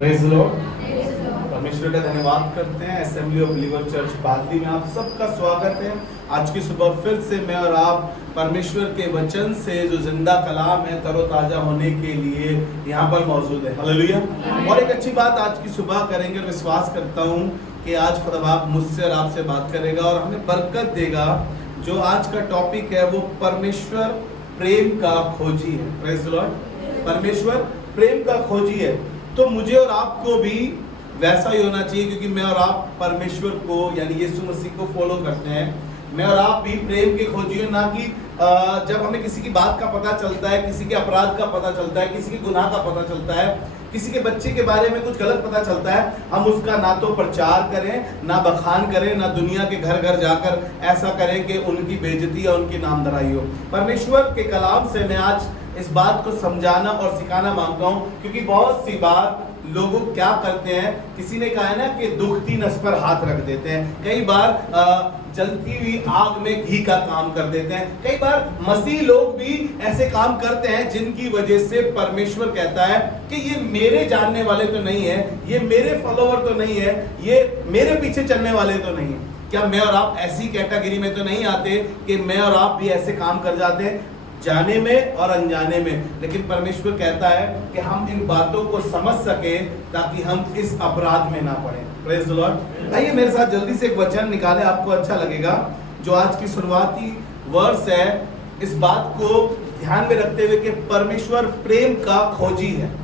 Praise the Lord. परमेश्वर का धन्यवाद करते हैं। असेंबली ऑफ बिलीवर चर्च बादली में आप सबका स्वागत है। आज की सुबह फिर से मैं और आप परमेश्वर के वचन से जो जिंदा कलाम है तरोताजा होने के लिए यहाँ पर मौजूद है। हालेलुया। और एक अच्छी बात आज की सुबह करेंगे और विश्वास करता हूँ कि आज खुदा बाप मुझसे और आपसे बात करेगा और हमें बरकत देगा। जो आज का टॉपिक है वो परमेश्वर प्रेम का खोजी है। Praise the Lord. परमेश्वर प्रेम का खोजी है। तो मुझे और आपको भी वैसा ही होना चाहिए, क्योंकि मैं और आप परमेश्वर को यानी यीशु मसीह को फॉलो करते हैं। मैं और आप भी प्रेम के खोजी हैं, ना कि जब हमें किसी की बात का पता चलता है, किसी के अपराध का पता चलता है, किसी के गुनाह का पता चलता है, किसी के बच्चे के बारे में कुछ गलत पता चलता है, हम उसका ना तो प्रचार करें, ना बखान करें, ना दुनिया के घर घर जाकर ऐसा करें कि उनकी बेइज्जती या उनकी नामधराई हो। परमेश्वर के कलाम से मैं आज इस बात को समझाना और सिखाना मांगता हूँ, क्योंकि बहुत सी बार लोग क्या करते हैं, किसी ने कहा है ना कि दुखती नस पर हाथ रख देते हैं। कई बार जलती हुई आग में घी का काम कर देते हैं। कई बार मसीह लोग भी ऐसे काम करते हैं जिनकी वजह से परमेश्वर कहता है कि ये मेरे जानने वाले तो नहीं है, ये मेरे फॉलोवर तो नहीं है, ये मेरे पीछे चलने वाले तो नहीं है। क्या मैं और आप ऐसी कैटेगरी में तो नहीं आते कि मैं और आप भी ऐसे काम कर जाते हैं, जाने में और अनजाने में? लेकिन परमेश्वर कहता है कि हम इन बातों को समझ सके ताकि हम इस अपराध में ना पड़े। Praise the Lord. आइए मेरे साथ जल्दी से एक वचन निकाले, आपको अच्छा लगेगा। जो आज की शुरुआती वर्स है, इस बात को ध्यान में रखते हुए कि परमेश्वर प्रेम का खोजी है।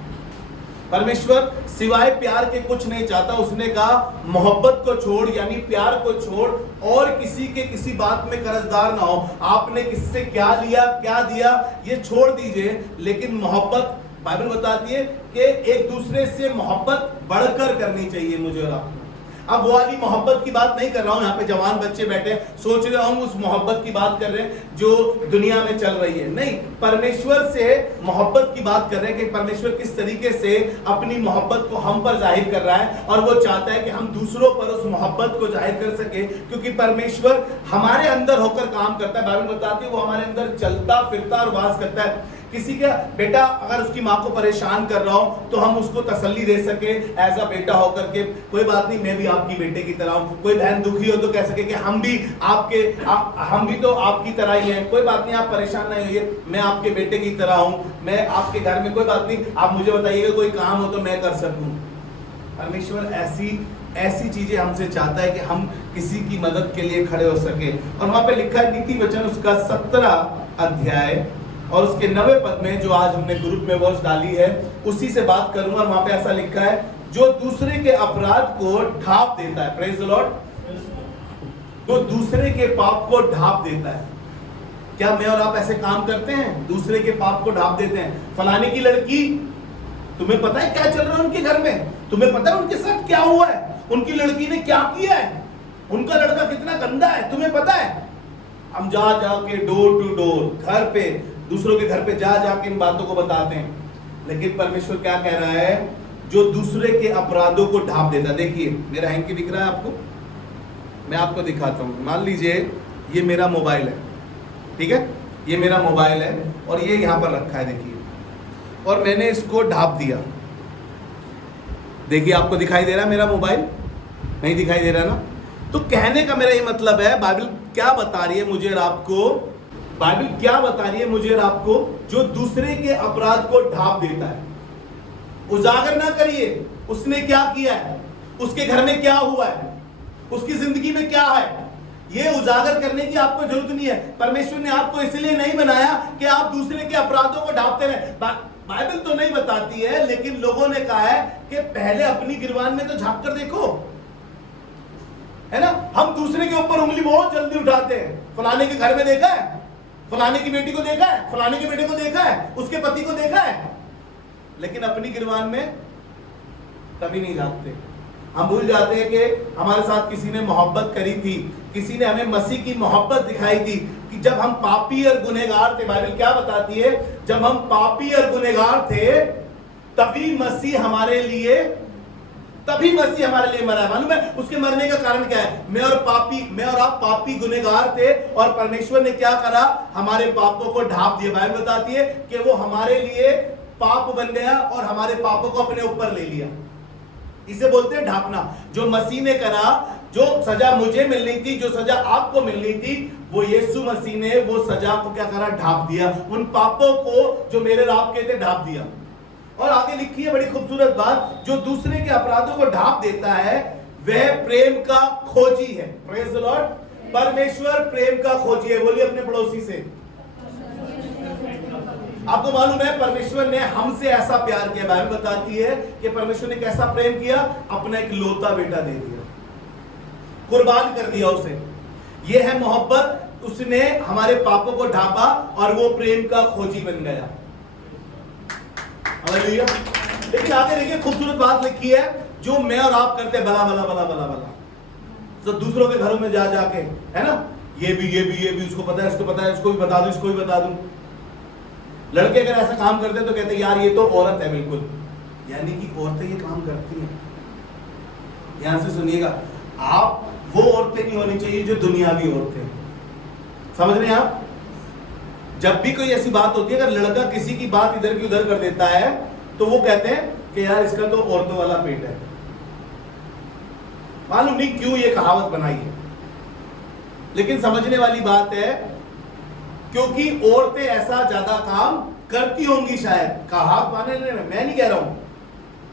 परमेश्वर सिवाय प्यार के कुछ नहीं चाहता। उसने कहा मोहब्बत को छोड़ यानी प्यार को छोड़ और किसी के किसी बात में कर्जदार ना हो। आपने किससे क्या लिया क्या दिया ये छोड़ दीजिए, लेकिन मोहब्बत बाइबल बताती है कि एक दूसरे से मोहब्बत बढ़कर करनी चाहिए मुझे और आपको। अब वो वाली मोहब्बत की बात नहीं कर रहा हूं, यहाँ पे जवान बच्चे बैठे सोच रहे हम उस मोहब्बत की बात कर रहे हैं जो दुनिया में चल रही है। नहीं, परमेश्वर से मोहब्बत की बात कर रहे हैं कि परमेश्वर किस तरीके से अपनी मोहब्बत को हम पर जाहिर कर रहा है, और वो चाहता है कि हम दूसरों पर उस मोहब्बत को जाहिर कर सके, क्योंकि परमेश्वर हमारे अंदर होकर काम करता है। बाइबल बताती है वो हमारे अंदर चलता फिरता और वास करता है। किसी का बेटा अगर उसकी माँ को परेशान कर रहा हो तो हम उसको तसल्ली दे सके एज अ बेटा होकर के, कोई बात नहीं मैं भी आपकी बेटे की तरह हूँ। कोई बहन दुखी हो तो कह सके कि हम भी तो आपकी तरह ही हैं, कोई बात नहीं आप परेशान नहीं होइए, मैं आपके बेटे की तरह हूँ, मैं आपके घर में कोई बात नहीं, आप मुझे बताइएगा कोई काम हो तो मैं कर सकूँ। परमेश्वर ऐसी चीजें हमसे चाहता है कि हम किसी की मदद के लिए खड़े हो सके। और वहां पे लिखा है नीति वचन उसका 17 अध्याय और उसके 9वें पद में, जो आज हमने ग्रुप में वर्स डाली है, उसी से बात करूंगा। और वहां पे ऐसा लिखा है जो दूसरे के अपराध को ढांप देता है। Praise the Lord. तो दूसरे के पाप को ढांप देता है। क्या मैं और आप ऐसे काम करते हैं? दूसरे के पाप को ढांप देते हैं। फलाने की लड़की, तुम्हें पता है क्या चल रहा है उनके घर में? तुम्हें पता है उनके साथ क्या हुआ है? उनकी लड़की ने क्या किया है? उनका लड़का कितना गंदा है, तुम्हें पता है? हम जा के डोर टू डोर घर पे, दूसरों के घर पे जा के इन बातों को बताते हैं। लेकिन परमेश्वर क्या कह रहा है? जो दूसरे के अपराधों को ढांप देता। देखिए मेरा हैंकी दिख रहा है आपको, मैं आपको दिखाता हूं। मान लीजिए ये मेरा मोबाइल है, ठीक है, ये मेरा मोबाइल है और ये यहां पर रखा है, देखिए, और मैंने इसको ढांप दिया। देखिए आपको दिखाई दे रहा है मेरा मोबाइल? नहीं दिखाई दे रहा ना? तो कहने का मेरा ये मतलब है, बाइबल क्या बता रही है मुझे और आपको? बाइबल क्या बता रही है मुझे और आपको? जो दूसरे के अपराध को ढांप देता है। उजागर ना करिए उसने क्या किया है, उसके घर में क्या हुआ है, उसकी जिंदगी में क्या है, ये उजागर करने की आपको जरूरत नहीं है। परमेश्वर ने आपको इसलिए नहीं बनाया कि आप दूसरे के अपराधों को ढांपते रहे। बाइबल तो नहीं बताती है, लेकिन लोगों ने कहा है कि पहले अपनी गिरबान में तो झांक कर देखो, है ना? हम दूसरे के ऊपर उंगली बहुत जल्दी उठाते हैं। फलाने के घर में देखा है, फलाने की बेटी को देखा है, फलाने के बेटे को देखा है, उसके पति को देखा है, लेकिन अपनी गिरबान में कभी नहीं झांकते। हम भूल जाते हैं कि हमारे साथ किसी ने मोहब्बत करी थी, किसी ने हमें मसीह की मोहब्बत दिखाई थी कि जब हम पापी और गुनहगार थे। बाइबल क्या बताती है? जब हम पापी और गुनहगार थे तभी मसीह हमारे लिए मरा। मालूम है उसके मरने का कारण क्या है? मैं और आप पापी गुनहगार थे और परमेश्वर ने क्या करा? हमारे पापों को ढांप दिया। बाइबल बताती है कि वो हमारे लिए पाप बन गया और हमारे पापों को अपने ऊपर ले लिया। इसे बोलते हैं ढांपना। जो मसीह ने करा, जो सजा मुझे मिलनी थी, जो सजा आपको मिलनी थी, वो यीशु मसीह ने वो सजा को क्या करा, ढांप दिया। उन पापों को जो मेरे और आपके थे ढांप दिया। और आगे लिखी है बड़ी खूबसूरत बात, जो दूसरे के अपराधों को ढांप देता है वह प्रेम का खोजी है। Praise the Lord. परमेश्वर प्रेम का खोजी है। बोलिए अपने पड़ोसी से, आपको मालूम है परमेश्वर ने हमसे ऐसा प्यार किया। बाइबल बताती है कि परमेश्वर ने कैसा प्रेम किया, अपना एक लौता बेटा दे दिया, कुर्बान कर दिया उसे। यह है मोहब्बत। उसने हमारे पापों को ढांपा और वो प्रेम का खोजी बन गया। हालेलुया। लेकिन आगे देखिए खूबसूरत बात लिखी है, जो मैं और आप करते हैं, भला भला भला भला भला, तो दूसरों के घरों में जा जाके, है ना, ये भी उसको पता है, इसको पता है, इसको भी बता दूं, इसको भी बता दूं। लड़के अगर ऐसा काम करते हैं तो कहते हैं यार ये तो औरत है बिल्कुल, यानी कि औरतें ये काम करती हैं। ध्यान से सुनिएगा, आप वो औरतें नहीं होनी चाहिए जो दुनियावी औरतें हैं। समझ रहे हैं आप? जब भी कोई ऐसी बात होती है, अगर लड़का किसी की बात इधर की उधर कर देता है तो वो कहते हैं कि यार इसका तो औरतों वाला पेट है। मालूम नहीं क्यों ये कहावत बनाई है, लेकिन समझने वाली बात है, क्योंकि औरतें ऐसा ज्यादा काम करती होंगी शायद। कहावत माने, मैं नहीं कह रहा हूं,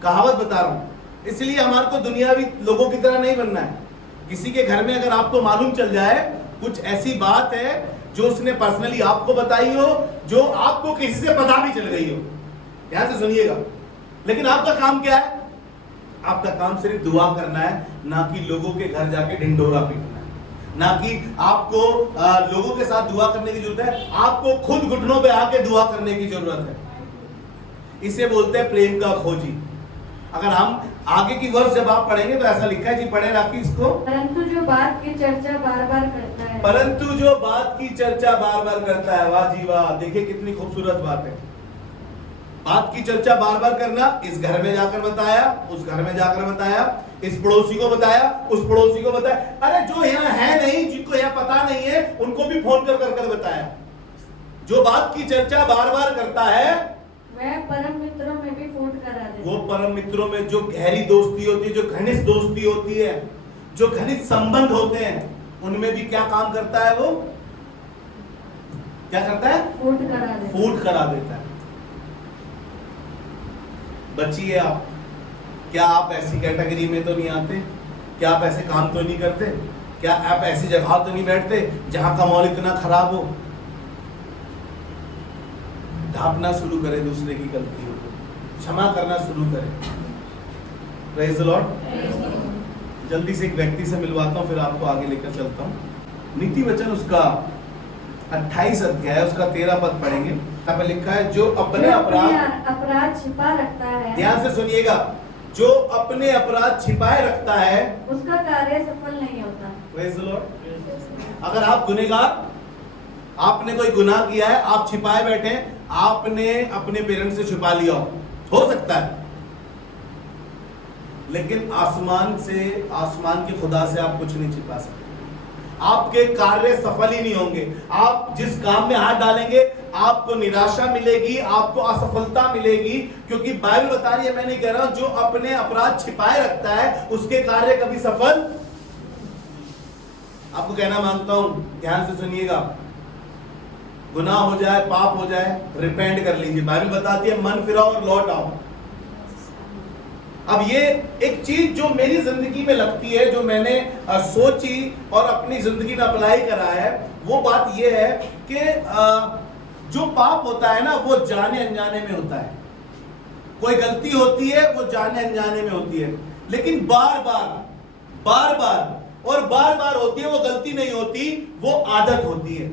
कहावत बता रहा हूं। इसलिए हमारे को दुनियावी लोगों की तरह नहीं बनना है। किसी के घर में अगर आपको मालूम चल जाए कुछ ऐसी बात है जो उसने पर्सनली आपको बताई हो, जो आपको किसी से पता भी चल गई हो, ध्यान से सुनिएगा। लेकिन आपका काम क्या है? आपका काम सिर्फ दुआ करना है, ना कि लोगों के घर जाके ढिंढोरा पीटना है, ना कि आपको लोगों के साथ दुआ करने की जरूरत है, आपको खुद घुटनों पे आके दुआ करने की जरूरत है। इसे बोलते हैं प्रेम का खोजी। अगर हम आगे की वर्ष जब आप पढ़ेंगे तो ऐसा लिखा है जी, पढ़े राखी इसको, परंतु जो बात की चर्चा बार बार करता है, परंतु जो बात की चर्चा बार बार करता है। वाह जी वाह, देखिए कितनी खूबसूरत बात है। बात की चर्चा बार बार करना, इस घर में जाकर बताया, उस घर में जाकर बताया, इस पड़ोसी को बताया, उस पड़ोसी को बताया। अरे जो यहाँ है नहीं, जिनको यहाँ पता नहीं है, उनको भी फोन कर कर बताया। जो बात की चर्चा बार बार करता है वह परम मित्रों में भी फूट करा देता है। वो परम मित्रों में जो गहरी दोस्ती होती है, जो घनिष्ठ दोस्ती होती है, जो घनिष्ठ संबंध होते हैं, उनमें भी क्या काम करता है? वो क्या करता है? फूट करा देता है। फूट करा देता है। बचिए आप। क्या आप ऐसी कैटेगरी में तो नहीं आते? क्या आप ऐसे काम तो नहीं करते? क्या आप ऐसी जगह तो नहीं बैठते जहां का माहौल इतना खराब हो? ढांपना शुरू करें दूसरे की गलतियों को, क्षमा करना शुरू करें। Praise the Lord. जल्दी से एक व्यक्ति से मिलवाता हूं, फिर आपको आगे लेकर चलता हूं। नीति वचन उसका 28 अध्याय, उसका 13 पद पढ़ेंगे। यहाँ पे लिखा है, जो अपने अपराध छिपा रखता है, ध्यान से सुनिएगा, जो अपने अपराध छिपाए रखता है उसका कार्य सफल नहीं होता। Praise the Lord. अगर आप गुनहगार, आपने कोई गुनाह किया है, आप छिपाए बैठे, आपने अपने पेरेंट्स से छुपा लिया हो सकता है, लेकिन आसमान के खुदा से आप कुछ नहीं छिपा सकते। आपके कार्य सफल ही नहीं होंगे। आप जिस काम में हाथ डालेंगे आपको निराशा मिलेगी, आपको असफलता मिलेगी, क्योंकि बाइबल बता रही है, मैं नहीं कह रहा हूं, जो अपने अपराध छिपाए रखता है उसके कार्य कभी सफल। आपको कहना मांगता हूं, ध्यान से सुनिएगा। गुनाह हो जाए, पाप हो जाए, रिपेंट कर लीजिए। बाइबल बताती है मन फिराओ और लौट आओ। अब ये एक चीज जो मेरी जिंदगी में लगती है, जो मैंने सोची और अपनी जिंदगी में अप्लाई करा है, वो बात ये है कि जो पाप होता है ना, वो जाने अनजाने में होता है। कोई गलती होती है वो जाने अनजाने में होती है, लेकिन बार बार होती है, वो गलती नहीं होती, वो आदत होती है।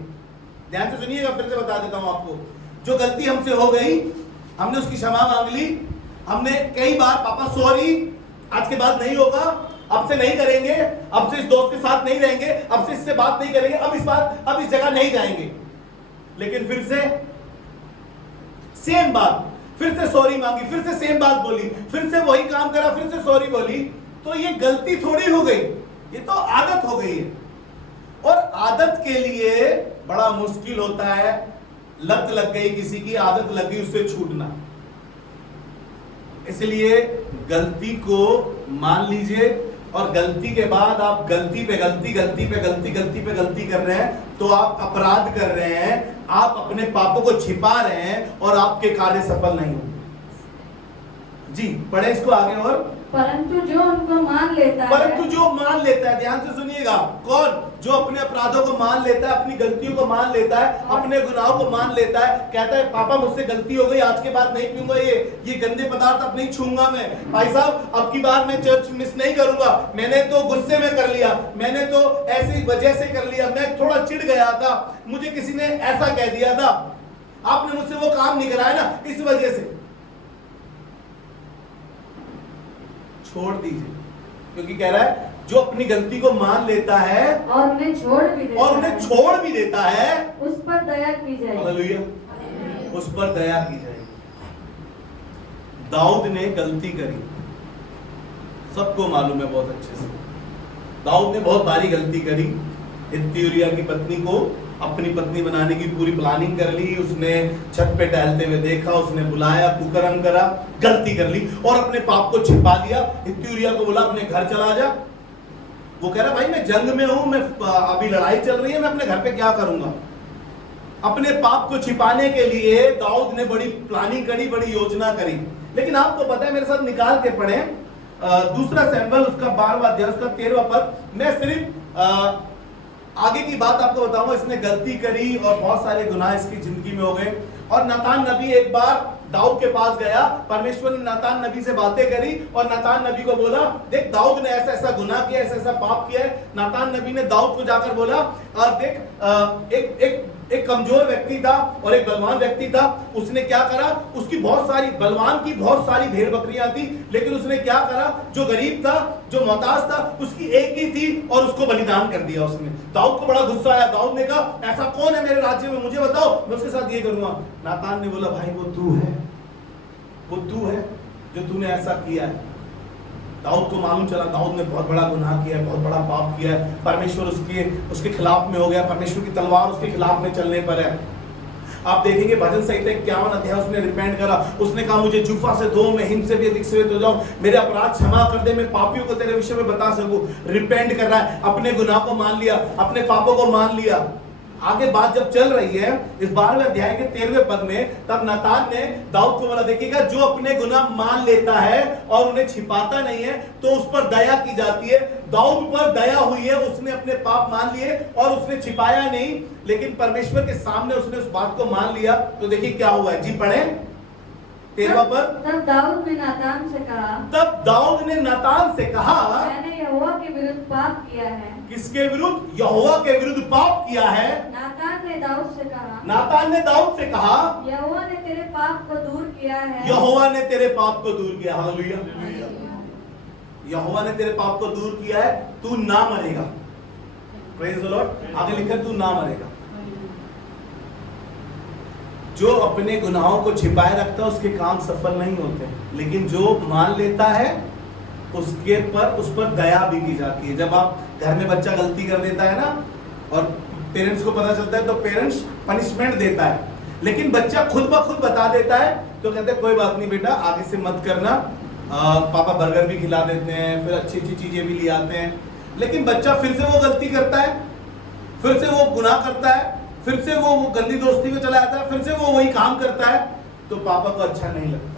ध्यान से सुनिएगा, फिर से बता देता हूं आपको। जो गलती हमसे हो गई, हमने उसकी क्षमा मांग ली, हमने कई बार पापा सॉरी, आज के बाद नहीं होगा, अब से नहीं करेंगे, अब से इस दोस्त के साथ नहीं रहेंगे, अब से इससे बात नहीं करेंगे, अब इस जगह नहीं जाएंगे। लेकिन फिर से सेम बात, फिर से सॉरी मांगी, फिर से सेम बात बोली, फिर से वही काम करा, फिर से सॉरी बोली, तो ये गलती थोड़ी हो गई, ये तो आदत हो गई है। और आदत के लिए बड़ा मुश्किल होता है। लत लग गई, किसी की आदत लग गई, उससे छूटना। इसलिए गलती को मान लीजिए, और गलती के बाद आप गलती पे गलती कर रहे हैं तो आप अपराध कर रहे हैं, आप अपने पापों को छिपा रहे हैं और आपके कार्य सफल नहीं होंगे। जी पढ़े इसको आगे। और परंतु जो उनको मान लेता है, ध्यान से सुनिएगा, कौन? जो अपने अपराधों को मान लेता है, अपनी गलतियों को मान लेता है, अपने गुनाहों को मान लेता है, कहता है पापा मुझसे गलती हो गई, आज के बाद नहीं पीऊंगा ये गंदे पदार्थ अब नहीं छूंगा मैं, भाई साहब अब की बार मैं चर्च मिस नहीं करूंगा, मैंने तो गुस्से में कर लिया, मैंने तो ऐसी वजह से कर लिया, मैं थोड़ा चिढ़ गया था, मुझे किसी ने ऐसा कह दिया था, आपने मुझसे वो काम नहीं कराया ना, इस वजह से। छोड़ दीजिए, क्योंकि कह रहा है जो अपनी गलती को मान लेता है और उन्हें छोड़ भी देता है, उस पर दया की जाएगी। हालेलुया, उस पर दया की जाएगी। दाऊद ने गलती करी, सबको मालूम है बहुत अच्छे से। दाऊद ने बहुत भारी गलती करी, यूरिया की पत्नी को अपनी पत्नी बनाने की पूरी प्लानिंग कर ली, उसने छत पे टहलते हुए देखा, उसने बुलाया, कुकर्म करा, गलती कर ली और अपने पाप को छिपा लिया। यूरिया को बोला अपने घर चला जा। वो कह रहा भाई मैं जंग में हूं, मैं अभी लड़ाई चल रही है, मैं अपने घर पे क्या करूंगा। अपने पाप को छिपाने के लिए दाऊद ने बड़ी प्लानिंग करी, बड़ी योजना करी। लेकिन आपको पता है, मेरे साथ निकाल के पढ़े दूसरा सैमुएल उसका 12वां अध्याय उसका 13वां पद। मैं सिर्फ आगे की बात आपको बताऊंगा। इसने गलती करी और बहुत सारे गुनाह इसकी जिंदगी में हो गए। और नातान नबी एक बार दाऊद के पास गया, परमेश्वर ने नातान नबी से बातें करी और नातान नबी को बोला देख दाऊद ने ऐसा ऐसा गुनाह किया, ऐसा ऐसा पाप किया है। नातान नबी ने दाऊद को जाकर बोला देख एक कमजोर व्यक्ति था और एक बलवान व्यक्ति था। उसने क्या करा, उसकी बहुत सारी बलवान की बहुत सारी भेड़ बकरियां थी, लेकिन उसने क्या करा, जो गरीब था, जो मोहताज था, उसकी एक ही थी और उसको बलिदान कर दिया उसने। दाऊद को बड़ा गुस्सा आया। दाऊद ने कहा ऐसा कौन है मेरे राज्य में, मुझे बताओ, मैं उसके साथ ये करूंगा। नातान ने बोला भाई वो तू है जो तूने ऐसा किया है। दाऊद को मालूम चला दाऊद ने बहुत बड़ा गुनाह किया है, बहुत बड़ा पाप किया है, परमेश्वर उसके खिलाफ में हो गया, परमेश्वर की तलवार उसके खिलाफ में चलने पर है। आप देखेंगे भजन संहिता 51 अध्याय उसने रिपेंट करा। उसने कहा मुझे जूफा से धो, मैं हिम से भी अधिक श्वेत हो जाऊं, मेरे अपराध क्षमा कर दे, मैं पापियों को तेरे विषय में बता सकूं। रिपेंट कर रहा है, अपने गुनाह को मान लिया, अपने पापों को मान लिया। आगे बात जब चल रही है इस 12वें अध्याय के 13वें पद में, तब नातान ने दाऊद को बोला देखिएगा जो अपने गुनाह मान लेता है और उन्हें छिपाता नहीं है तो उस पर दया की जाती है। दाऊद पर दया हुई है, उसने अपने पाप मान लिए और उसने छिपाया नहीं, लेकिन परमेश्वर के सामने उसने उस बात को मान लिया। तो देखिए क्या हुआ है, जी पढ़े 13वां पद। तब दाऊद ने नातान से कहा मैंने यहोवा के विरुद्ध पाप किया है। किसके विरुद्ध? यहोवा के विरुद्ध पाप किया है। नातान ने दाऊद से कहा यहोवा ने तेरे पाप को दूर किया है। यहोवा ने तेरे पाप को दूर किया। हालेलुया, यहोवा ने तेरे पाप को दूर किया है, तू ना मरेगा। Praise the Lord. आगे लिखा तू ना मरेगा। जो अपने गुनाहों को छिपाए रखता है उसके काम सफल नहीं होते, लेकिन जो मान लेता है उस पर दया भी की जाती है। जब आप घर में बच्चा गलती कर देता है ना और पेरेंट्स को पता चलता है तो पेरेंट्स पनिशमेंट देता है, लेकिन बच्चा खुद ब खुद बता देता है तो कहते हैं कोई बात नहीं बेटा आगे से मत करना, पापा बर्गर भी खिला देते हैं, फिर अच्छी अच्छी चीजें भी ले आते हैं। लेकिन बच्चा फिर से वो गलती करता है, फिर से वो गुनाह करता है, फिर से वो गंदी दोस्ती में चला जाता है, फिर से वो वही काम करता है, तो पापा को अच्छा नहीं लगता।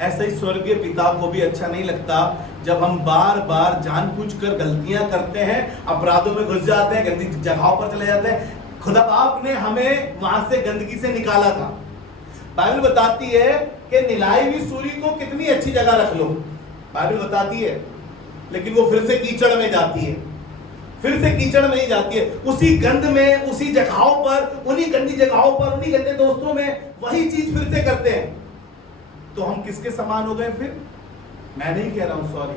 ऐसा ही स्वर्गीय पिता को भी अच्छा नहीं लगता जब हम बार बार जानबूझकर गलतियां करते हैं, अपराधों में घुस जाते हैं, गंदी जगहों पर चले जाते हैं। खुदा बाप ने हमें वहां से गंदगी से निकाला था। बाइबल बताती है कि निलाई हुई सूरी को कितनी अच्छी जगह रख लो, बाइबल बताती है, लेकिन वो फिर से कीचड़ में जाती है, फिर से कीचड़ में ही जाती है, उसी गंद में, उसी जगहों पर, उन्हीं गंदी जगहों पर, उन्हीं गंदे दोस्तों में वही चीज फिर से करते हैं। तो हम किसके समान हो गए फिर? मैं नहीं कह रहा हूं, सॉरी,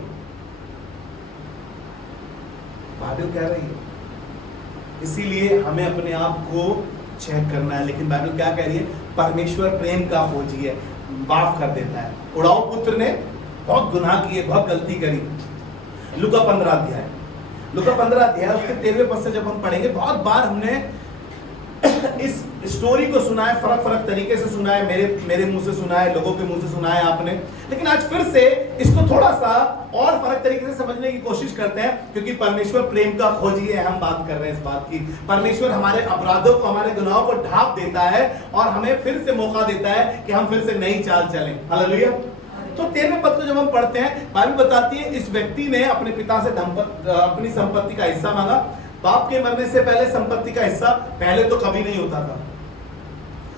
बाइबल कह रही है। इसीलिए हमें अपने आप को चेक करना है। लेकिन बाइबल क्या कह रही है? परमेश्वर प्रेम का खोजी है, माफ कर देता है। उड़ाऊ पुत्र ने बहुत गुनाह किए, बहुत गलती करी। लूका 15 अध्याय उसके 13वें पद से जब हम पढ़ेंगे, बहुत बार हमने स्टोरी को सुना है, फर्क फर्क तरीके से सुना है, मेरे मुंह से सुना है, लोगों के मुंह से सुना है आपने, लेकिन आज फिर से इसको थोड़ा सा और फर्क तरीके से समझने की कोशिश करते हैं, क्योंकि परमेश्वर प्रेम का खोजी है। हम बात कर रहे हैं इस बात की, परमेश्वर हमारे अपराधों को, हमारे गुनाहों को ढांप देता है और हमें फिर से मौका देता है कि हम फिर से नई चाल चलें। हालेलुया। तो 13वें पद को जब हम पढ़ते हैं, बाइबल बताती है इस व्यक्ति ने अपने पिता से अपनी संपत्ति का हिस्सा मांगा। बाप के मरने से पहले संपत्ति का हिस्सा पहले तो कभी नहीं होता था,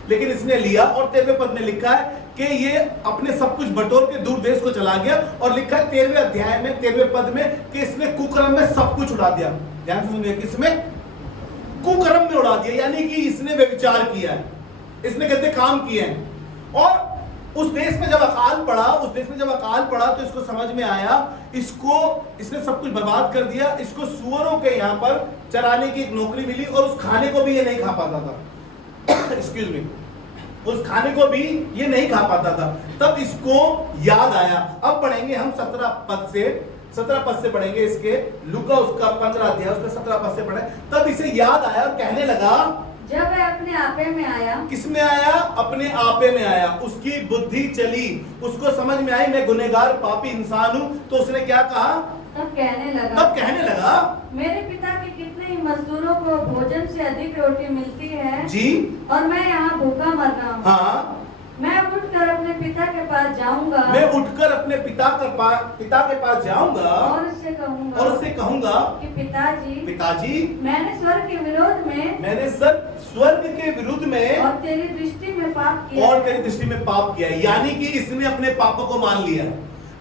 लेकिन इसने लिया और 13वें पद में लिखा है कि ये अपने सब कुछ बटोर के दूर देश को चला गया, और लिखा है 13वें अध्याय में 13वें पद में कि इसने कुकर्म में सब कुछ उड़ा दिया। ध्यान से सुनिए, किसमें? कुकर्म में उड़ा दिया, यानी कि इसने व्यभिचार किया है, इसने गंदे काम किए हैं। और उस देश में जब अकाल पड़ा तो इसको समझ में आया, इसने सब कुछ बर्बाद कर दिया। इसको सुअरों के यहाँ पर चराने की एक नौकरी मिली और उस खाने को भी ये नहीं खा पाता था। एक्सक्यूज मी, उस खाने को भी ये नहीं खा पाता था। तब इसको याद आया। अब पढ़ेंगे हम 17 पद से पढ़ेंगे इसके, लूका उसका 15 अध्याय उसका 17 पद से पढ़े। तब इसे याद आया और कहने लगा, जब वह अपने आपे में आया। किसमें आया? अपने आपे में आया। उसकी बुद्धि चली, उसको समझ में आई मैं गुनहगार पापी इंसान हूं। तो उसने क्या कहा? तब कहने लगा मेरे पिता के कितने ही मजदूरों को भोजन से अधिक रोटी मिलती है जी, और मैं यहाँ भूखा मर रहा हूँ। हाँ, मैं उठकर अपने पिता के पास जाऊंगा और उससे कहूंगा कि पिताजी मैंने स्वर्ग के विरुद्ध में और तेरी दृष्टि में पाप किया। यानी कि इसने अपने पापों को मान लिया।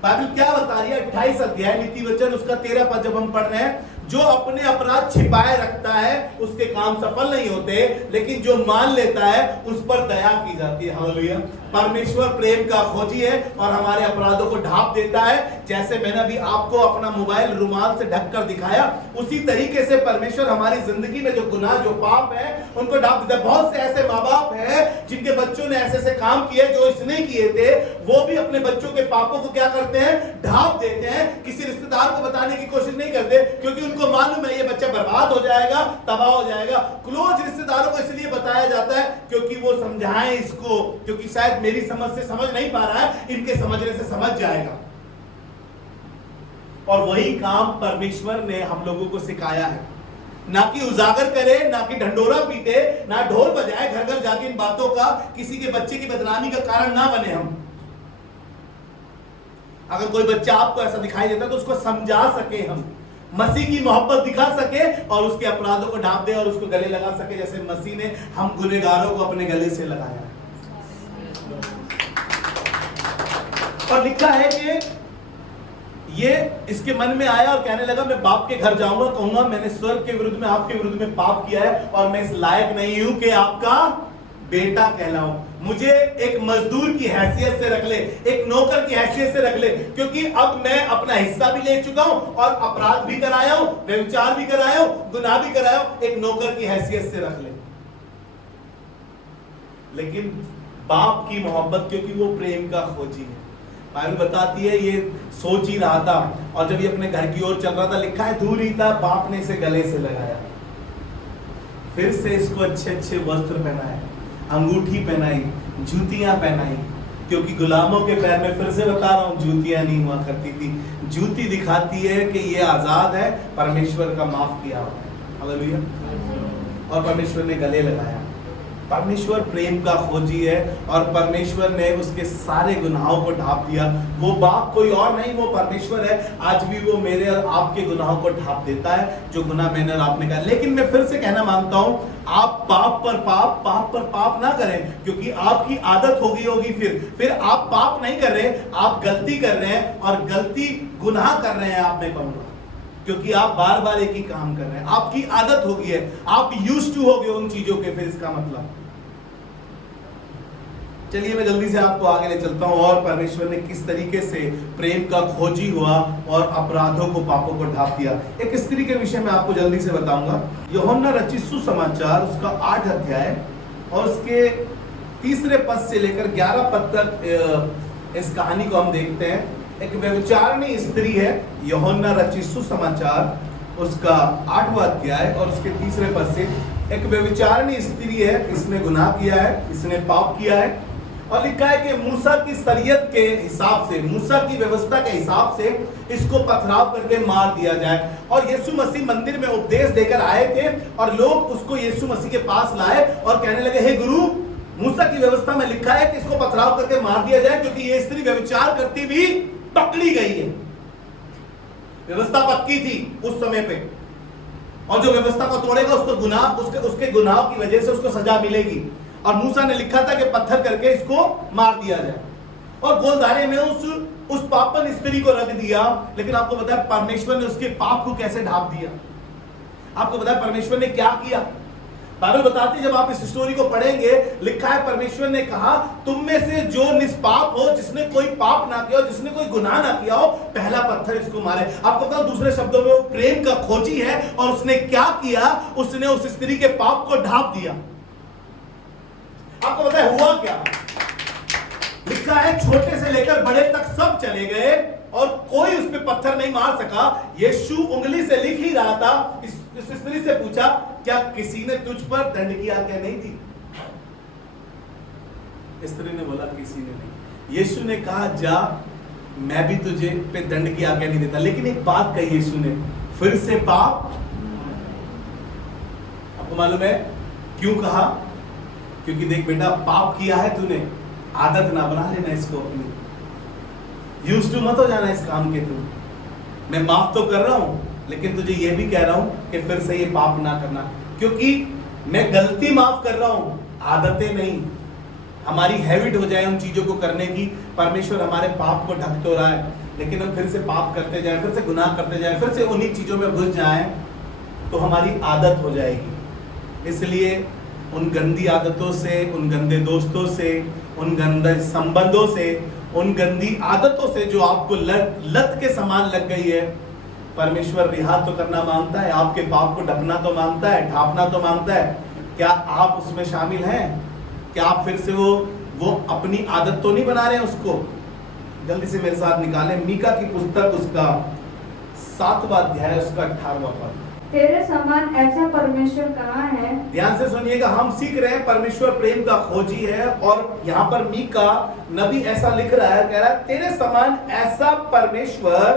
बाइबल क्या बता रही है? 28 अध्याय नीति वचन उसका 13 पद जब हम पढ़ रहे हैं, जो अपने अपराध छिपाए रखता है उसके काम सफल नहीं होते, लेकिन जो मान लेता है उस पर दया की जाती है। हालेलुया। परमेश्वर प्रेम का खोजी है और हमारे अपराधों को ढांप देता है। जैसे मैंने अभी आपको अपना मोबाइल रुमाल से ढककर दिखाया, उसी तरीके से परमेश्वर हमारी जिंदगी में जो गुनाह, जो पाप है, उनको ढांप देता है। बहुत से ऐसे माँ बाप हैं जिनके बच्चों ने ऐसे ऐसे काम किए जो इसने किए थे, वो भी अपने बच्चों के पापों को क्या करते हैं? ढांप देते हैं। किसी रिश्तेदार को बताने की कोशिश नहीं करते, क्योंकि उनको मालूम है ये बच्चा बर्बाद हो जाएगा, तबाह हो जाएगा। क्लोज रिश्तेदारों को इसलिए बताया जाता है क्योंकि वो समझाएं इसको, क्योंकि शायद मेरी समझ से समझ नहीं पा रहा है, इनके समझने से समझ जाएगा। और वही काम परमेश्वर ने हम लोगों को सिखाया है, ना कि उजागर करे, ना कि ढंडोरा पीटे, ना ढोल बजाए, घर घर जाके इन बातों का किसी के बच्चे की बदनामी का कारण ना बने हम। अगर कोई बच्चा आपको ऐसा दिखाई देता तो उसको समझा सके, हम मसीह की मोहब्बत दिखा सके और उसके अपराधों को ढांप दे और उसको गले लगा सके, जैसे मसीह ने हम गुनहगारों को अपने गले से लगाया। और लिखा है कि ये इसके मन में आया और कहने लगा मैं बाप के घर जाऊंगा, कहूंगा मैंने स्वर्ग के विरुद्ध में, आपके विरुद्ध में पाप किया है और मैं इस लायक नहीं हूं कि आपका बेटा कहलाऊं। मुझे एक मजदूर की हैसियत से रख ले, एक नौकर की हैसियत से रख ले, क्योंकि अब मैं अपना हिस्सा भी ले चुका हूं और अपराध भी कराया हूं, व्यभिचार भी कराया हूं, गुनाह भी कराया हूं। एक नौकर की हैसियत से रख ले। लेकिन बाप की मोहब्बत, क्योंकि वो प्रेम का खोजी है, बाइबल बताती है ये सोच ही रहा था और जब ये अपने घर की ओर चल रहा था, लिखा है दूर ही था, बाप ने इसे गले से लगाया, फिर से इसको अच्छे अच्छे वस्त्र पहनाए, अंगूठी पहनाई, जूतियां पहनाई, क्योंकि गुलामों के पैर में, फिर से बता रहा हूं, जूतियां नहीं हुआ करती थी। जूती दिखाती है कि ये आजाद है, परमेश्वर का माफ किया हुआ है। हालेलुया। और परमेश्वर ने गले लगाया। परमेश्वर प्रेम का खोजी है और परमेश्वर ने उसके सारे गुनाहों को ढांप दिया। वो बाप कोई और नहीं, वो परमेश्वर है। आज भी वो मेरे और आपके गुनाहों को ढांप देता है, जो गुनाह मैंने और आपने किया। लेकिन मैं फिर से कहना मानता हूं, आप पाप पर पाप ना करें, क्योंकि आपकी आदत हो गई होगी। फिर आप पाप नहीं कर रहे, आप गलती कर रहे हैं और गलती गुनाह कर रहे हैं। आप में कहूंगा, क्योंकि आप बार बार एक ही काम कर रहे हैं, आपकी आदत हो गई है, आप यूज्ड टू हो गए उन चीजों के। फिर इसका मतलब, चलिए मैं जल्दी से आपको आगे ले चलता हूं और परमेश्वर ने किस तरीके से प्रेम का खोजी हुआ और अपराधों को, पापों को ढांप दिया। एक स्त्री के विषय में आपको जल्दी से बताऊंगा। यूहन्ना रचित सुसमाचार उसका 8 अध्याय और उसके 3 पद से लेकर 11 पद तक इस कहानी को हम देखते हैं। एक व्यभिचारिणी स्त्री है, यूहन्ना रचित सुसमाचार उसका 8वां अध्याय और उसके 3 पद से। एक व्यभिचारिणी स्त्री है, इसने गुनाह किया है, इसने पाप किया है, और लिखा है कि मूसा की शरीयत के हिसाब से, मूसा की व्यवस्था के हिसाब से इसको पथराव करके मार दिया जाए। और यीशु मसीह मंदिर में उपदेश देकर आए थे और लोग उसको यीशु मसीह के पास लाए और कहने लगे, हे गुरु, मूसा की व्यवस्था में लिखा है कि इसको पथराव करके मार दिया जाए क्योंकि ये स्त्री व्यभिचार करती हुई पकड़ी गई है। व्यवस्था पक्की थी उस समय पे, और जो व्यवस्था को तोड़ेगा उसको गुनाह, उसके गुनाह की वजह से उसको सजा मिलेगी। और मूसा ने लिखा था कि पत्थर करके इसको मार दिया जाए, और गोलधारे में उस पापन स्त्री को रख दिया। लेकिन आपको पता है परमेश्वर ने उसके पाप को कैसे ढांप दिया? आपको पता है परमेश्वर ने क्या किया? बाइबल बताती है, जब आप इस स्टोरी को पढ़ेंगे, लिखा है परमेश्वर ने कहा, तुम में से जो निष्पाप हो, जिसने कोई पाप ना किया हो, जिसने कोई गुनाह ना किया हो, पहला पत्थर इसको मारे। आपको पता है दूसरे शब्दों में वो प्रेम का खोजी है, और उसने क्या किया? उसने उस स्त्री के पाप को ढांप दिया। आपको पता है हुआ क्या? लिखा है छोटे से लेकर बड़े तक सब चले गए और कोई उस पे पत्थर नहीं मार सका। यीशु उंगली से लिख ही रहा था। इस स्त्री से पूछा, क्या किसी ने तुझ पर दंड की आज्ञा नहीं दी? स्त्री ने बोला, किसी ने नहीं। यीशु ने कहा, जा, मैं भी तुझे पे दंड की आज्ञा नहीं देता। लेकिन एक बात कही यीशु ने, फिर से पाप। आपको मालूम है क्यों कहा? क्योंकि देख बेटा, पाप किया है तूने, आदत ना बना लेना इसको अपनी। यूज्ड टू मत हो जाना इस काम के। तू, मैं माफ तो कर रहा हूं, लेकिन तुझे ये भी कह रहा हूं कि फिर से ये पाप ना करना, क्योंकि मैं गलती माफ कर रहा हूं, आदतें नहीं। हमारी हैबिट हो जाए उन चीजों को करने की। परमेश्वर हमारे पाप को ढक तो रहा है, लेकिन हम फिर से पाप करते जाए, फिर से गुनाह करते जाए, फिर से उन्हीं चीजों में घुस जाएं, तो हमारी आदत हो जाएगी। इसलिए उन गंदी आदतों से, उन गंदे दोस्तों से, उन गंदे संबंधों से, उन गंदी आदतों से जो आपको लत के समान लग गई है, परमेश्वर रिहा तो करना मांगता है। आपके पाप को ढकना तो मांगता है, ढांपना तो मांगता है। क्या आप उसमें शामिल हैं? क्या आप फिर से वो अपनी आदत तो नहीं बना रहे हैं उसको? जल्दी से मेरे साथ निकालें मीका की पुस्तक, उसका 7वां अध्याय, उसका 18वां पद। तेरे समान ऐसा परमेश्वर कहाँ है? ध्यान से सुनिएगा, हम सीख रहे हैं परमेश्वर प्रेम का खोजी है, और यहाँ पर मीका नबी ऐसा लिख रहा है, कह रहा है, तेरे समान ऐसा परमेश्वर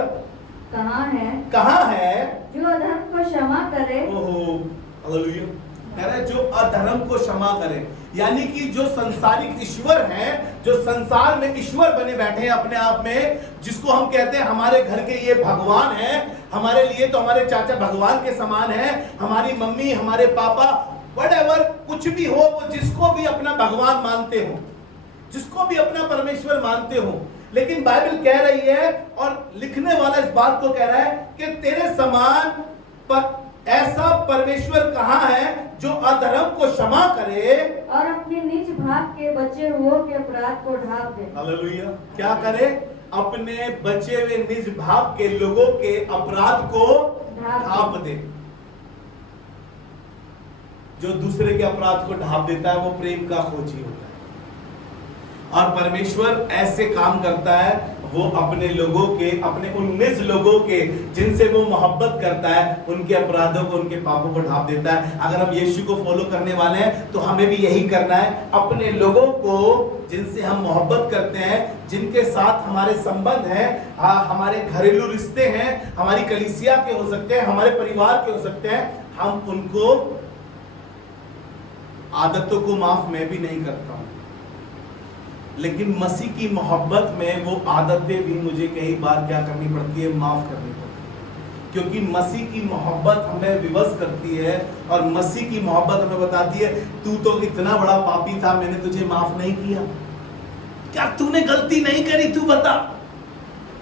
कहाँ है? कहाँ है? जो अधर्म को क्षमा करे। ओहो, हालेलुया। कह रहा है जो अधर्म को क्षमा करे, यानी कि जो संसारिक ईश्वर हैं, जो संसार में ईश्वर बने बैठे हैं अपने आप में, जिसको हम कहते हैं हमारे घर के ये भगवान हैं, हमारे लिए तो हमारे चाचा भगवान के समान हैं, हमारी मम्मी, हमारे पापा, व्हाटएवर, कुछ भी हो, वो जिसको भी अपना भगवान मानते हो, जिसको भी अपना परमेश्वर मानते हो। लेकिन बाइबल कह रही है, और लिखने वाला इस बात को कह रहा है कि तेरे समान पर ऐसा परमेश्वर कहाँ है जो अधर्म को क्षमा करे और अपने निज भाग के बचे हुए के अपराध को ढांप दे। हालेलुया। क्या करे? अपने बचे हुए निज भाग के लोगों के अपराध को ढांप दे। जो दूसरे के अपराध को ढांप देता है वो प्रेम का खोजी होता है। और परमेश्वर ऐसे काम करता है, वो अपने लोगों के, अपने उन निज लोगों के जिनसे वो मोहब्बत करता है, उनके अपराधों को, उनके पापों को ढांप देता है। अगर हम यीशु को फॉलो करने वाले हैं तो हमें भी यही करना है। अपने लोगों को जिनसे हम मोहब्बत करते हैं, जिनके साथ हमारे संबंध हैं, हमारे घरेलू रिश्ते हैं, हमारी कलीसिया के हो सकते हैं, हमारे परिवार के हो सकते हैं, हम उनको आदतों को माफ मैं भी नहीं करता हूं, लेकिन मसीह की मोहब्बत में वो आदतें भी मुझे कई बार क्या करनी पड़ती है? माफ करनी पड़ती है। क्योंकि मसीह की मोहब्बत हमें विवश करती है, और मसीह की मोहब्बत हमें बताती है, तू तो इतना बड़ा पापी था, मैंने तुझे माफ नहीं किया। क्या तूने गलती नहीं करी? तू बता।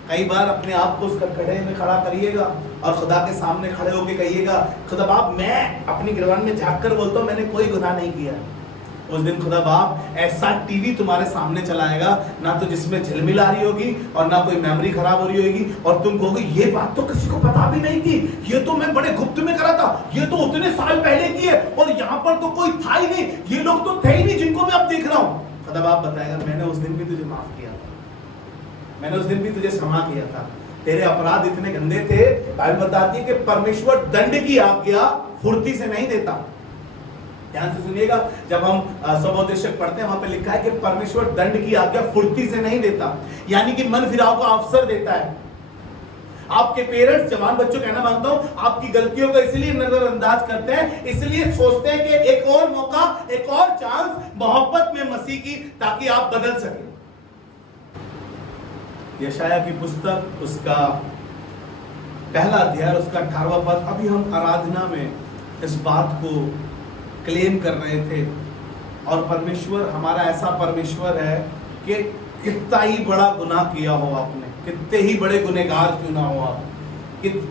कई बार अपने आप को उसका कड़े में खड़ा करिएगा और खुदा के सामने खड़े होकर कहिएगा, खुदा बाप, मैं अपनी गिरबान में झांक कर बोलता हूँ, मैंने कोई गुनाह नहीं किया। उस दिन खुदा बाप ऐसा टीवी तुम्हारे सामने चलाएगा, ना तो जिसमें झिलमिल आ रही होगी और ना कोई मेमोरी खराब हो रही होगी, और तुम कहोगे ये बात तो किसी को पता भी नहीं थी, ये तो मैं बड़े गुप्त में करा था, ये तो उतने साल पहले की है, और यहाँ पर तो कोई था ही नहीं, ये लोग तो थे ही नहीं जिनको मैं अब देख रहा हूँ। खुदा बाप बताएगा, मैंने उस दिन भी तुझे माफ किया था, मैंने उस दिन भी तुझे क्षमा किया था। तेरे अपराध इतने गंदे थे, बाइबल बताती है कि परमेश्वर दंड की आज्ञा फुर्ती से नहीं देता। ध्यान से सुनिएगा, जब हम स्वबोधेशक पढ़ते हैं वहां पे लिखा है कि परमेश्वर दंड की आज्ञा फुर्ती से नहीं देता, यानी कि मन फिराव का अवसर देता है। आपके पेरेंट्स जवान बच्चों कहना मांगता हूं, आपकी गलतियों को इसलिए नजरअंदाज करते हैं, इसलिए सोचते हैं कि एक और मौका, एक और चांस मोहब्बत में मसीह की, ताकि आप बदल सके। यशाया की पुस्तक उसका पहला अध्याय उसका 18वां पद, अभी हम आराधना में इस बात को क्लेम कर रहे थे। और परमेश्वर हमारा ऐसा परमेश्वर है कि कितना ही बड़ा गुनाह किया हो आपने, कितने ही बड़े गुनहगार क्यों ना हो आप,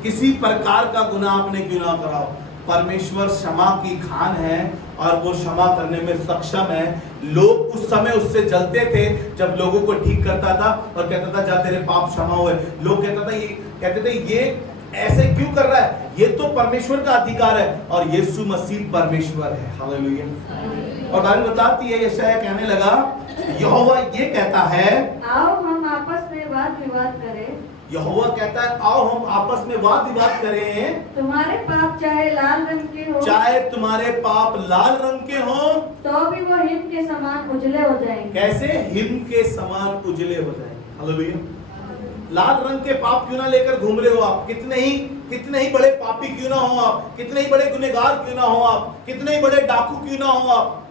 किसी प्रकार का गुनाह आपने क्यों ना करा हो, परमेश्वर क्षमा की खान है और वो क्षमा करने में सक्षम है। लोग उस समय उससे जलते थे जब लोगों को ठीक करता था और कहता था जा तेरे पाप क्षमा हुए। लोग कहते थे ये ऐसे क्यों कर रहा है, ये तो परमेश्वर का अधिकार है, और यीशु मसीह परमेश्वर है। हालेलुया। और बाइबल बताती है, यशायाह कहने लगा, यहोवा ये कहता है, आओ हम आपस में वाद विवाद करें। यहोवा कहता है आओ हम आपस में वाद विवाद करें। तुम्हारे पाप चाहे लाल रंग के हो, चाहे तुम्हारे पाप लाल रंग के हो, तो भी वो हिम के समान उजले हो जाएंगे। कैसे? हिम के समान उजले हो जाएंगे। हालेलुया। लाल रंग के पाप क्यों ना लेकर घूम रहे हो आप, कितने ही बड़े पापी क्यों ना हो आप, कितने ही बड़े गुनहगार क्यों ना हो आप, कितने ही बड़े डाकू क्यों ना हो आप,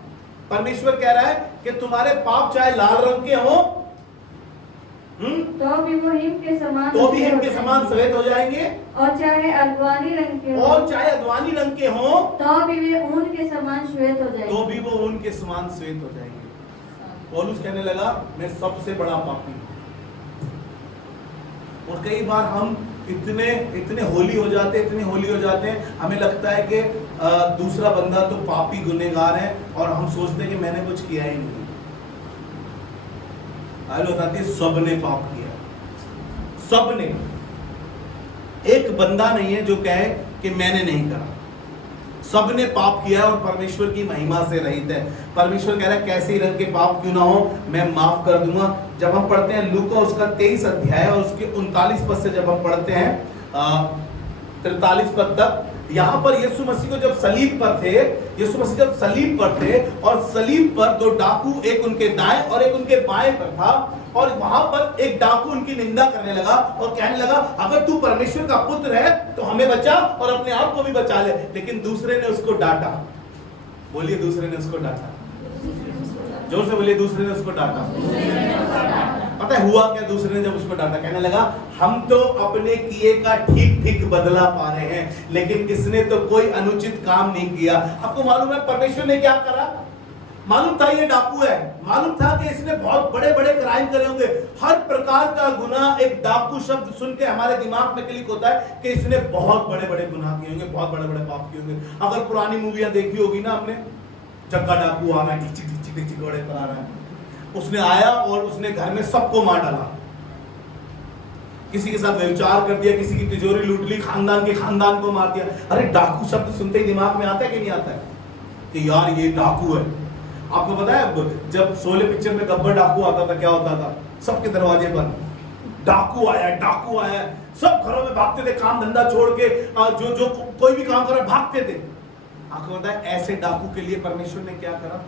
परमेश्वर कह रहा है कि तुम्हारे पाप चाहे लाल रंग के हो, तो भी वो हिम के समान, तो भी हिम के समान सफेद हो जाएंगे, और चाहे अगवानी रंग के हो, और चाहे अधवानी रंग के हो, तो भी वे ऊन के समान श्वेत हो जाएंगे, तो भी वो ऊन के समान श्वेत हो जाएंगे। पौलुस कहने लगा मैं सबसे बड़ा पापी हूं। और कई बार हम इतने होली हो जाते हैं, हमें लगता है कि दूसरा बंदा तो पापी गुनहगार है और हम सोचते हैं कि मैंने कुछ किया ही नहीं। बाइबल बताती है सबने पाप किया, सबने, एक बंदा नहीं है जो कहे कि मैंने नहीं करा, सबने पाप किया और परमेश्वर की महिमा से रहित है। परमेश्वर कह रहा है कैसे ही रंग के पाप क्यों ना हो मैं माफ कर दूंगा। जब हम पढ़ते हैं लूका उसका 23 अध्याय और उसके 39 पद से जब हम पढ़ते हैं 43 पद तक, यहाँ पर यीशु मसीह को जब सलीब पर थे, यीशु मसीह जब सलीब पर थे और सलीब पर दो डाकू, एक उनके दाएं और एक उनके बाएं पर था, और वहां पर एक डाकू उनकी निंदा करने लगा और कहने लगा अगर तू परमेश्वर का पुत्र है तो हमें बचा और अपने आप को भी बचा ले। लेकिन दूसरे ने उसको डांटा। बोलिए दूसरे ने उसको डांटा, जोर से बोलिए दूसरे ने उसको डांटा। पता है हुआ क्या? दूसरे ने जब उसको डांटा कहने लगा हम तो अपने किए का ठीक बदला पा रहे हैं, लेकिन इसने तो कोई अनुचित काम नहीं किया। आपको मालूम है परमेश्वर ने क्या करा? मालूम था ये डाकू है, मालूम था कि इसने बहुत बड़े बड़े क्राइम करे होंगे, हर प्रकार का गुनाह। एक डाकू शब्द सुन के हमारे दिमाग में क्लिक होता है कि इसने बहुत बड़े बड़े गुनाह किए होंगे, बहुत बड़े बड़े पाप किए होंगे। अगर पुरानी मूवियां देखी होगी ना आपने, जग्गा डाकू आ रहा है, टिची घोड़े पर आ रहा है, उसने आया और उसने घर में सबको मार डाला, किसी के साथ व्यभिचार कर दिया, किसी की तिजोरी लूट ली, खानदान के खानदान को मार दिया। अरे डाकू शब्द सुनते ही दिमाग में आता है कि नहीं आता है कि यार ये डाकू है। आपको पता है जब शोले पिक्चर में गब्बर डाकू आता था क्या होता था? सबके दरवाजे बंद, डाकू आया, सब घरों में भागते थे, काम धंधा छोड़ के, जो कोई भी काम कर रहा भागते थे। आपको पता है ऐसे डाकू के लिए परमेश्वर ने क्या करा?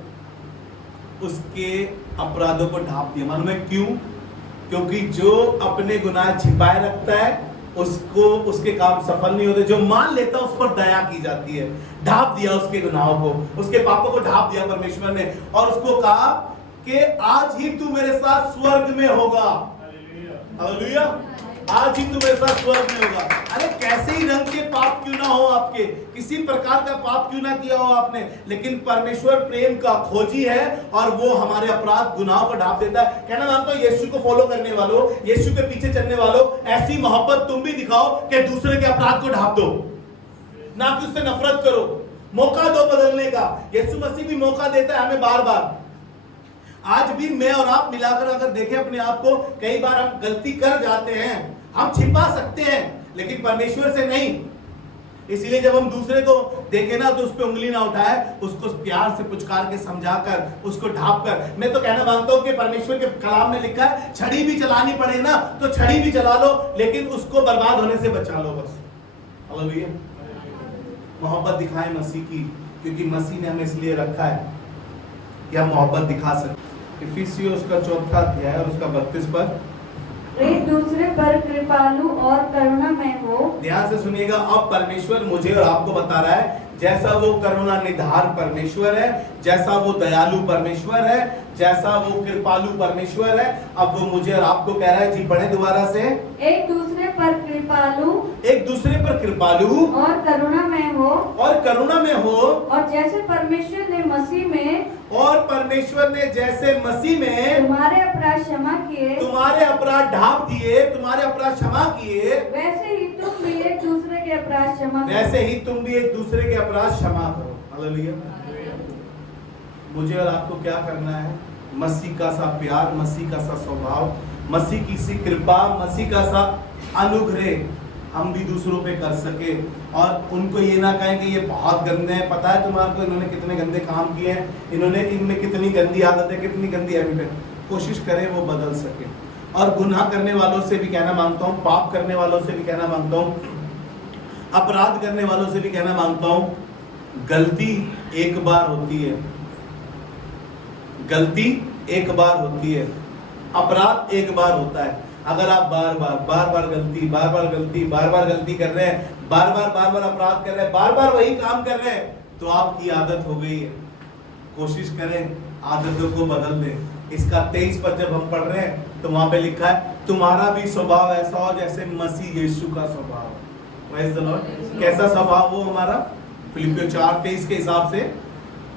उसके अपराधों को ढांप दिया। मालूम है क्यों? क्योंकि जो अपने गुनाह छिपाए रखता है उसको उसके काम सफल नहीं होते, जो मान लेता है उस पर दया की जाती है। ढांप दिया उसके गुनाहों को, उसके पापों को ढांप दिया परमेश्वर ने, और उसको कहा कि आज ही तू मेरे साथ स्वर्ग में होगा। हालेलुया, आज ही तू मेरे साथ स्वर्ग में होगा। अरे कैसे ही रंग के पाप क्यों ना हो आपके, किसी प्रकार का पाप क्यों ना किया हो आपने, लेकिन परमेश्वर प्रेम का खोजी है और वो हमारे अपराध गुनाहों को ढांप देता है। कहना मानता हूं यीशु को फॉलो करने वालों, यीशु के पीछे चलने वालों, ऐसी मोहब्बत तुम भी दिखाओ कि दूसरे के अपराध को ढांप दो, ना कि उससे नफरत करो। मौका दो बदलने का। यीशु मसीह भी मौका देता है हमें बार बार। आज भी मैं और आप मिलाकर अगर देखें अपने आप को, कई बार हम गलती कर जाते हैं, हम छिपा सकते हैं लेकिन परमेश्वर से नहीं। इसीलिए जब हम दूसरे को देखें ना तो उस पर उंगली ना उठाए, उसको प्यार से पुचकार के समझाकर, उसको ढांप कर। मैं तो कहना मानता हूं कि परमेश्वर के कलाम में लिखा है छड़ी भी चलानी पड़े ना तो छड़ी भी चला लो, लेकिन उसको बर्बाद होने से बचा लो बस। हालेलुया। मोहब्बत दिखाएं मसीह की, क्योंकि मसीह ने हमें इसलिए रखा है कि हम मोहब्बत दिखा सकें। इफिसियों उसका 4 अध्याय और उसका 32 पद। एक दूसरे पर कृपालु और करुणामय हो। ध्यान से सुनिएगा, अब परमेश्वर मुझे और आपको बता रहा है, जैसा वो करुणा निधान परमेश्वर है, जैसा वो दयालु परमेश्वर है, जैसा वो कृपालु परमेश्वर है, अब वो मुझे और आपको कह रहा है। जी पढ़े दोबारा से। एक दूसरे पर कृपालु, एक दूसरे पर कृपालु और करुणामय हो, और करुणा में हो, और जैसे परमेश्वर ने मसीह में, और परमेश्वर ने जैसे मसीह में तुम्हारे अपराध क्षमा किए, तुम्हारे अपराध ढांप दिए, तुम्हारे अपराध क्षमा किए, वैसे ही तुम भी एक दूसरे के अपराध क्षमा करो। वैसे ही तुम भी एक दूसरे के अपराध क्षमा करो। हालेलुया। मुझे और आपको क्या करना है? मसीह का सा प्यार, मसीह का सा स्वभाव, मसीह की सी कृपा, मसीह का सा अनुग्रह हम भी दूसरों पे कर सके, और उनको ये ना कहें कि ये बहुत गंदे हैं। पता है तुम्हारे को इन्होंने कितने गंदे काम किए हैं, इन्होंने इनमें कितनी गंदी आदत है, कितनी गंदी हैबिट है। कोशिश करें वो बदल सके। और गुनाह करने वालों से भी कहना मांगता हूँ, पाप करने वालों से भी कहना मांगता हूँ, अपराध करने वालों से भी कहना मांगता हूँ, गलती एक बार होती है, गलती एक बार होती है, अपराध एक बार होता है। अगर आप बार बार गलती, बार बार गलती कर रहे हैं, बार बार अपराध कर रहे हैं, बार बार वही काम कर रहे हैं, तो आपकी आदत हो गई है। कोशिश करें आदतों को बदल दें। इसका 23 पद जब हम पढ़ रहे हैं तो वहां पे लिखा है, तुम्हारा भी स्वभाव ऐसा हो जैसे मसीह यीशु का स्वभाव। Praise the Lord. कैसा स्वभाव हो हमारा? फिलिपियों 4:23 के हिसाब से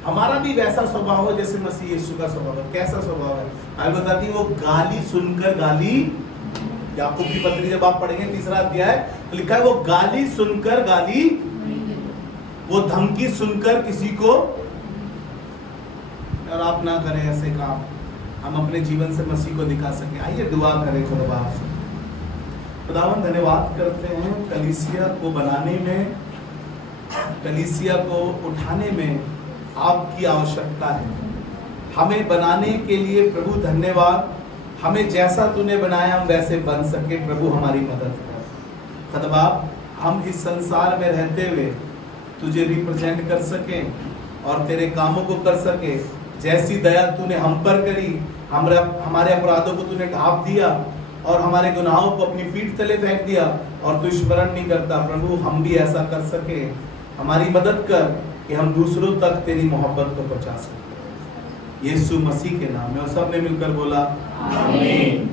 हमारा भी वैसा स्वभाव हो जैसे मसीह यीशु का स्वभाव है। कैसा स्वभाव है? बाइबल बताती है वो गाली सुनकर, गाली, याकूब की पत्री जब आप पढ़ेंगे 3 अध्याय तो लिखा है वो गाली सुनकर गाली, वो धमकी सुनकर किसी को, और आप ना करें ऐसे काम, हम अपने जीवन से मसीह को दिखा सके। आइए दुआ करें खुदा से। खुदावन धन्यवाद करते हैं कलीसिया को बनाने में, कलीसिया को उठाने में आपकी आवश्यकता है। हमें बनाने के लिए प्रभु धन्यवाद। हमें जैसा तूने बनाया हम वैसे बन सके। प्रभु हमारी मदद कर। खुदा हम इस संसार में रहते हुए तुझे रिप्रेजेंट कर सके और तेरे कामों को कर सके। जैसी दया तूने हम पर करी, हमारे अपराधों को तूने ढांप दिया और हमारे गुनाहों को अपनी पीठ तले फेंक दिया और तू स्मरण नहीं करता। प्रभु हम भी ऐसा कर सके। हमारी मदद कर कि हम दूसरों तक तेरी मोहब्बत को पहुंचा सके। यीशु मसीह के नाम में, और सबने मिलकर बोला आमीन।